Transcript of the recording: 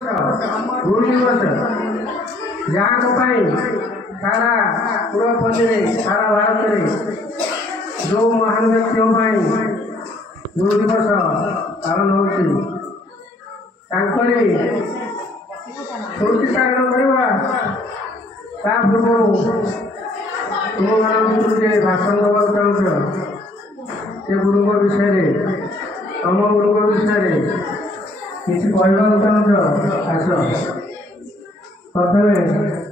गुरु दिवस जहाँ सारा पूर्वपल्ली सारा भारत में जो महान व्यक्तियों गुरु दिवस पालन होती स्मृति चारण करवा पूर्व तुम मान भाषण देवा चाहूँ से गुरु विषय तम गुरु विषय किसी कहवाक चाहूँ आस प्रथम